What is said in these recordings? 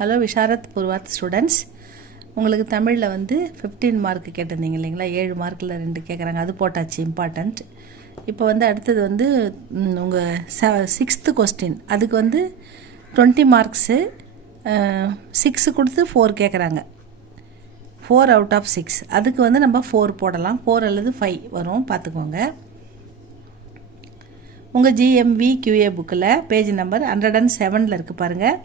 Hello Visharad Purvardh students, உங்களுக்கு தமிழில் 15 mark கேட்டிருந்தீங்க இல்லைங்களா? 7 மார்க்கில் 2 கேட்குறாங்க, அது போட்டாச்சு, இம்பார்ட்டண்ட். இப்போ அடுத்தது உங்கள் 6th கொஸ்டின், அதுக்கு 20 மார்க்ஸு 6 கொடுத்து 4 கேட்குறாங்க. 4 out of 6, அதுக்கு நம்ம 4 போடலாம், 4 அல்லது 5 வரும், பார்த்துக்கோங்க. உங்கள் GMV QA புக்கில் பேஜ் நம்பர் 107 இருக்குது பாருங்கள்.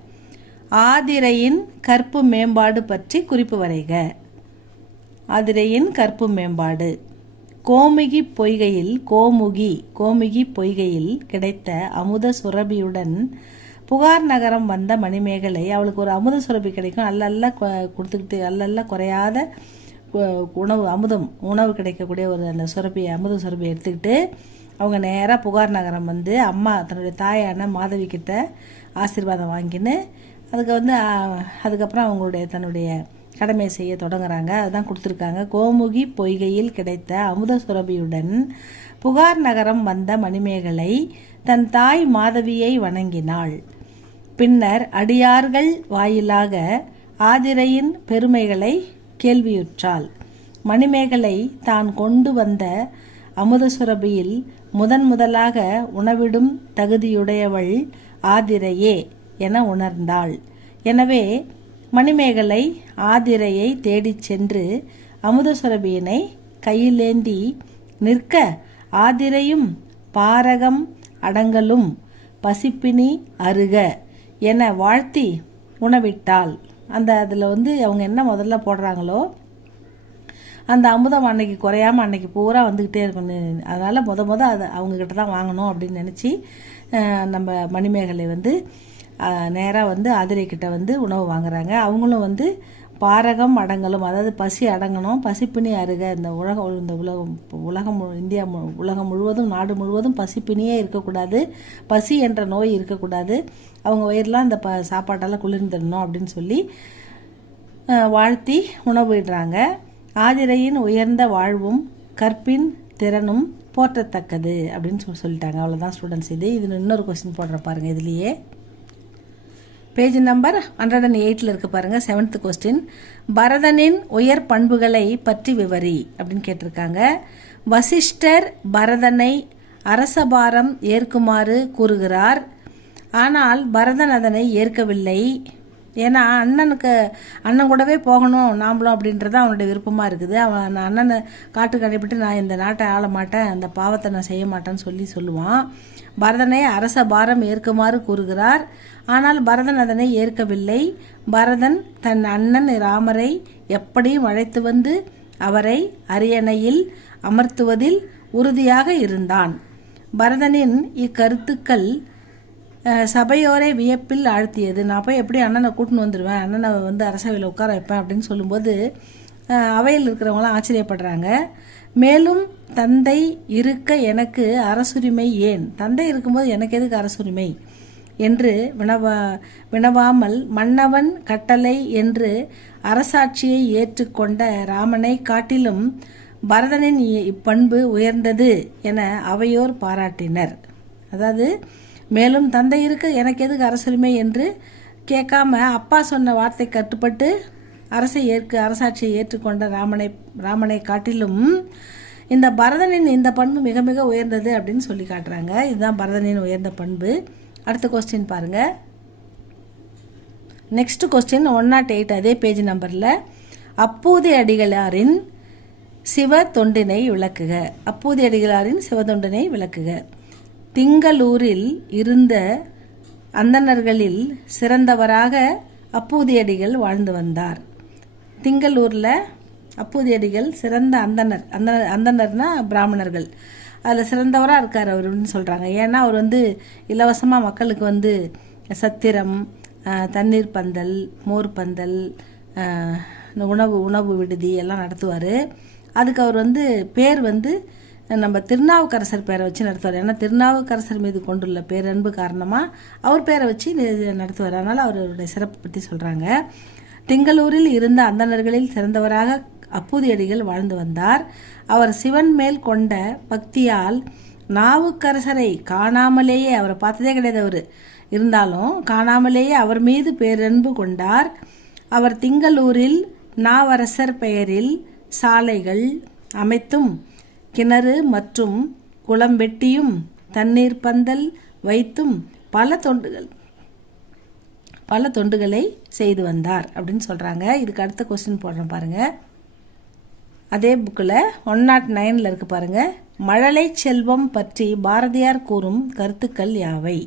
ஆதிரையின் கற்பு மேம்பாடு பற்றி குறிப்பு வரைக. ஆதிரையின் கற்பு மேம்பாடு. கோமுகி பொய்கையில் கிடைத்த அமுத சுரபியுடன் புகார் நகரம் வந்த மணிமேகலை. அவளுக்கு ஒரு அமுத சுரபி கிடைக்கும், அல்ல கொடுத்துக்கிட்டு அல்ல குறையாத உணவு கிடைக்கக்கூடிய ஒரு அந்த அமுத சுரபி எடுத்துக்கிட்டு அவங்க நேராக புகார் நகரம் அம்மா தன்னுடைய தாயான மாதவி கிட்ட ஆசீர்வாதம் வாங்கின்னு அதுக்கப்புறம் தன்னுடைய கடமையை செய்ய தொடங்குறாங்க. அதுதான் கொடுத்துருக்காங்க. கோமுகி பொய்கையில் கிடைத்த அமுத சுரபியுடன் புகார் நகரம் வந்த மணிமேகலை தன் தாய் மாதவியை வணங்கினாள். பின்னர் அடியார்கள் வாயிலாக ஆதிரையின் பெருமைகளை கேள்வியுற்றாள். மணிமேகலை தான் கொண்டு வந்த அமுத சுரபியில் முதலாக உணவிடும் தகுதியுடையவள் ஆதிரையே என உணர்ந்தாள். எனவே மணிமேகலை ஆதிரையை தேடிச் சென்று அமுத சுரபியினை கையிலேந்தி நிற்க ஆதிரையும் பாரகம் அடங்கலும் பசிப்பினி அருக என வாழ்த்தி உணவிட்டாள். அதில் அவங்க என்ன முதல்ல போடுறாங்களோ அந்த அமுதம் அன்னைக்கு குறையாமல் அன்னைக்கு பூரா வந்துக்கிட்டே இருக்கணும். அதனால் அதை அவங்கக்கிட்ட தான் வாங்கணும் அப்படின்னு நினச்சி நம்ம மணிமேகலை நேராக ஆதிரை கிட்ட உணவு வாங்குறாங்க. அவங்களும் பாரகம் அடங்கலும், அதாவது பசி அடங்கணும், பசிப்பினி அருக. இந்த உலகம் இந்தியா உலகம் முழுவதும், நாடு முழுவதும் பசிப்பினியே இருக்கக்கூடாது, பசி என்ற நோய் இருக்கக்கூடாது, அவங்க வயிறுலாம் இந்த சாப்பாட்டெல்லாம் குளிர்ந்துடணும் அப்படின்னு சொல்லி வாழ்த்தி உணவிடுறாங்க. ஆதிரையின் உயர்ந்த வாழ்வும் கற்பின் திறனும் போற்றத்தக்கது அப்படின்னு சொல்லிட்டாங்க. அவ்வளோதான் ஸ்டூடெண்ட்ஸ். இது இன்னொரு கொஸ்டின் போடுற பாருங்கள். இதுலேயே பேஜ் நம்பர் 108 இருக்கு பாருங்க. 7th கொஸ்டின், பரதனின் உயர் பண்புகளை பற்றி விவரி அப்படின்னு கேட்டிருக்காங்க. வசிஷ்டர் பரதனை அரசபாரம் ஏற்குமாறு கூறுகிறார். ஆனால் பரதன் அதனை ஏற்கவில்லை. ஏன்னா அண்ணன் கூடவே போகணும் நாம்பளும் அப்படின்றது அவனுடைய விருப்பமாக இருக்குது. அவன் அண்ணனை காட்டுக்கு அனுப்பிட்டு நான் இந்த நாட்டை ஆள மாட்டேன், அந்த பாவத்தை நான் செய்ய மாட்டேன்னு சொல்லுவான். பரதனை அரச பாரம் ஏற்குமாறு கூறுகிறார். ஆனால் பரதன் அதனை ஏற்கவில்லை. பரதன் தன் அண்ணன் ராமரை எப்படியும் அழைத்து அவரை அரியணையில் அமர்த்துவதில் உறுதியாக இருந்தான். பரதனின் இக்கருத்துக்கள் சபையோரை வியப்பில் ஆழ்த்தியது. நான் போய் எப்படி அண்ணனை கூட்டின்னு வந்துடுவேன், அண்ணனை அரசவையில் உட்கார வைப்பேன் அப்படின்னு சொல்லும்போது அவையில் இருக்கிறவங்களாம் ஆச்சரியப்படுறாங்க. மேலும் தந்தை இருக்க எனக்கு அரசுரிமை ஏன், தந்தை இருக்கும்போது எனக்கு எதுக்கு அரசுரிமை என்று வினவாமல் மன்னவன் கட்டளை என்று அரசாட்சியை ஏற்றுக்கொண்ட ராமனை காட்டிலும் பரதனின் இப்பண்பு உயர்ந்தது என அவையோர் பாராட்டினர். அதாவது மேலும் தந்தை இருக்க எனக்கு எதுக்கு அரசுரிமை என்று கேட்காம அப்பா சொன்ன வார்த்தை கட்டுப்பட்டு அரசாட்சியை ஏற்றுக்கொண்ட ராமனை காட்டிலும் இந்த பரதனின் இந்த பண்பு மிக மிக உயர்ந்தது அப்படின்னு சொல்லி காட்டுறாங்க. இதுதான் பரதனின் உயர்ந்த பண்பு. அடுத்த கொஸ்டின் பாருங்க. நெக்ஸ்ட் கொஸ்டின் 108, அதே பேஜ் நம்பரில், அப்பூதி அடிகளாரின் சிவ தொண்டினை விளக்குக. அப்பூதி அடிகளாரின் சிவ தொண்டினை விளக்குக. திங்களூரில் இருந்த அந்தணர்களில் சிறந்தவராக அப்பூதியடிகள் வாழ்ந்து வந்தார். திங்களூரில் அப்பூதியடிகள் சிறந்த அந்தணர்னா பிராமணர்கள், அதில் சிறந்தவராக இருக்கார் அவருன்னு சொல்கிறாங்க. ஏன்னா அவர் இலவசமாக மக்களுக்கு சத்திரம், தண்ணீர் பந்தல், மோர் பந்தல், உணவு விடுதி எல்லாம் நடத்துவார். அதுக்கு அவர் பேர் நம்ம திருநாவுக்கரசர் பேரை வச்சு நடத்துவார். ஏன்னா திருநாவுக்கரசர் மீது கொண்டுள்ள பேரன்பு காரணமாக அவர் பேரை வச்சு நடத்துவார். அதனால் அவருடைய சிறப்பு பற்றி சொல்கிறாங்க. திங்களூரில் இருந்த அந்தணர்களில் சிறந்தவராக அப்பூதியடிகள் வாழ்ந்து வந்தார். அவர் சிவன் மேல் கொண்ட பக்தியால் நாவுக்கரசரை காணாமலேயே, அவரை பார்த்ததே கிடையாது அவர், இருந்தாலும் காணாமலேயே அவர் மீது பேரன்பு கொண்டார். அவர் திங்களூரில் நாவரசர் பெயரில் சாலைகள் அமைத்தும் கிணறு மற்றும் குளம் வெட்டியும் தண்ணீர் பந்தல் வைத்தும் பல தொண்டுகளை செய்து வந்தார் அப்படின்னு சொல்கிறாங்க. இதுக்கு அடுத்த கொஸ்டின் போடுறேன் பாருங்கள். அதே புக்கில் 109 இருக்கு பாருங்கள். மழலை செல்வம் பற்றி பாரதியார் கூறும் கருத்துக்கள் யாவை?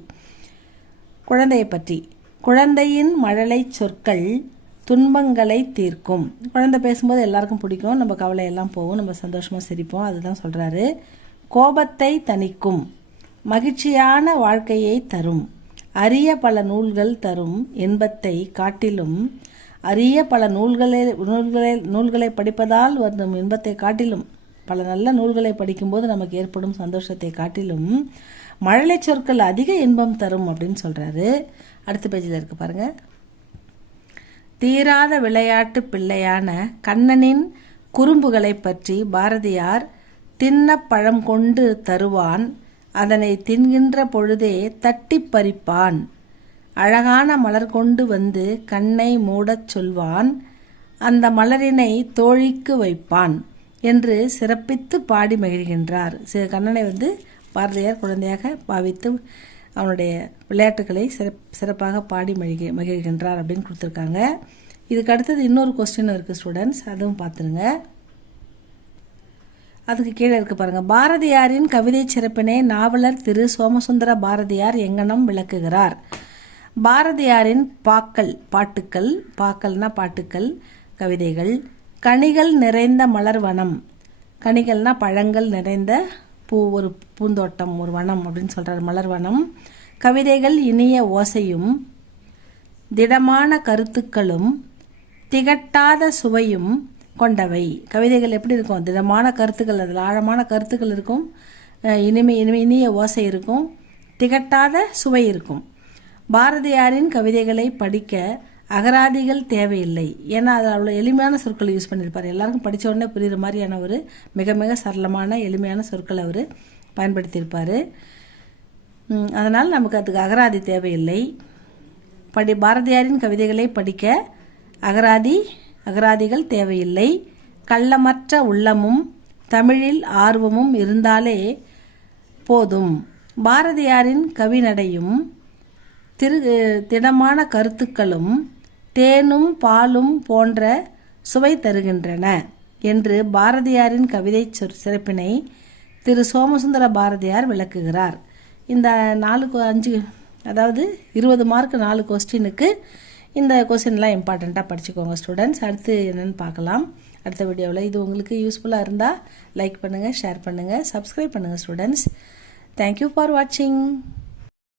குழந்தையை பற்றி. குழந்தையின் மழலை சொற்கள் துன்பங்களை தீர்க்கும். குழந்தை பேசும்போது எல்லாருக்கும் பிடிக்கும், நம்ம கவலையெல்லாம் போகும், நம்ம சந்தோஷமாக சிரிப்போம், அதுதான் சொல்கிறாரு. கோபத்தை தணிக்கும், மகிழ்ச்சியான வாழ்க்கையை தரும், அரிய பல நூல்கள் தரும் இன்பத்தை காட்டிலும், அரிய பல நூல்களை படிப்பதால் வரும் இன்பத்தை காட்டிலும், பல நல்ல நூல்களை படிக்கும்போது நமக்கு ஏற்படும் சந்தோஷத்தை காட்டிலும் மழலை சொற்கள் அதிக இன்பம் தரும் அப்படின்னு சொல்கிறாரு. அடுத்த பேஜில் இருக்கு பாருங்க. தீராத விளையாட்டு பிள்ளையான கண்ணனின் குறும்புகளை பற்றி பாரதியார் தின்ன பழம் கொண்டு தருவான், அதனை தின்கின்ற பொழுதே தட்டி பறிப்பான், அழகான மலர் கொண்டு வந்து கண்ணை மூடச் சொல்வான், அந்த மலரினை தோழிக்கு வைப்பான் என்று சிறப்பித்து பாடி மகிழ்கின்றார். கண்ணனை பாரதியார் குழந்தையாக பாவித்து அவனுடைய விளையாட்டுகளை சிறப்பாக பாடி மகிழ்கின்றார் அப்படின்னு கொடுத்துருக்காங்க. இதுக்கு அடுத்தது இன்னொரு கொஸ்டின் இருக்குது ஸ்டூடெண்ட்ஸ், அதுவும் பார்த்துருங்க. அதுக்கு கீழே இருக்கு பாருங்க. பாரதியாரின் கவிதை சிறப்பினை நாவலர் திரு சோமசுந்தர பாரதியார் எங்கனம் விளக்குகிறார்? பாரதியாரின் பாட்டுக்கள் கவிதைகள். கனிகள் நிறைந்த மலர்வனம், கனிகள்னா பழங்கள் நிறைந்த ஒரு பூந்தோட்டம், ஒரு வனம் அப்படின்னு சொல்றார், மலர்வனம். கவிதைகள் இனிய ஓசையும் திடமான கருத்துக்களும் திகட்டாத சுவையும் கொண்டவை. கவிதைகள் எப்படி இருக்கும்? திடமான கருத்துக்கள், அதில் ஆழமான கருத்துக்கள் இருக்கும், இனிய ஓசை இருக்கும், திகட்டாத சுவை இருக்கும். பாரதியாரின் கவிதைகளை படிக்க அகராதிகள் தேவையில்லை. ஏன்னா அதில் அவ்வளோ எளிமையான சொற்களை யூஸ் பண்ணியிருப்பார். எல்லாருக்கும் படித்த உடனே புரிகிற மாதிரியான ஒரு மிக மிக சரளமான எளிமையான சொற்களை அவர் பயன்படுத்தியிருப்பார். அதனால் நமக்கு அதுக்கு அகராதி தேவையில்லை. பாரதியாரின் கவிதைகளை படிக்க அகராதிகள் தேவையில்லை. கள்ளமற்ற உள்ளமும் தமிழில் ஆர்வமும் இருந்தாலே போதும். பாரதியாரின் கவிநடையும் திடமான கருத்துக்களும் தேனும் பாலும் போன்ற சுவை தருகின்றன என்று பாரதியாரின் கவிதை சிறப்பினை திரு சோமசுந்தர பாரதியார் விளக்குகிறார். இந்த 20 மார்க் 4 கொஸ்டினுக்கு இந்த கொஸ்டின்லாம் இம்பார்ட்டண்ட்டாக படிச்சுக்கோங்க ஸ்டூடெண்ட்ஸ். அடுத்து என்னென்னு பார்க்கலாம் அடுத்த வீடியோவில். இது உங்களுக்கு யூஸ்ஃபுல்லாக இருந்தால் லைக் பண்ணுங்கள், ஷேர் பண்ணுங்கள், சப்ஸ்கிரைப் பண்ணுங்கள் ஸ்டூடெண்ட்ஸ். தேங்க்யூ ஃபார் வாட்சிங்.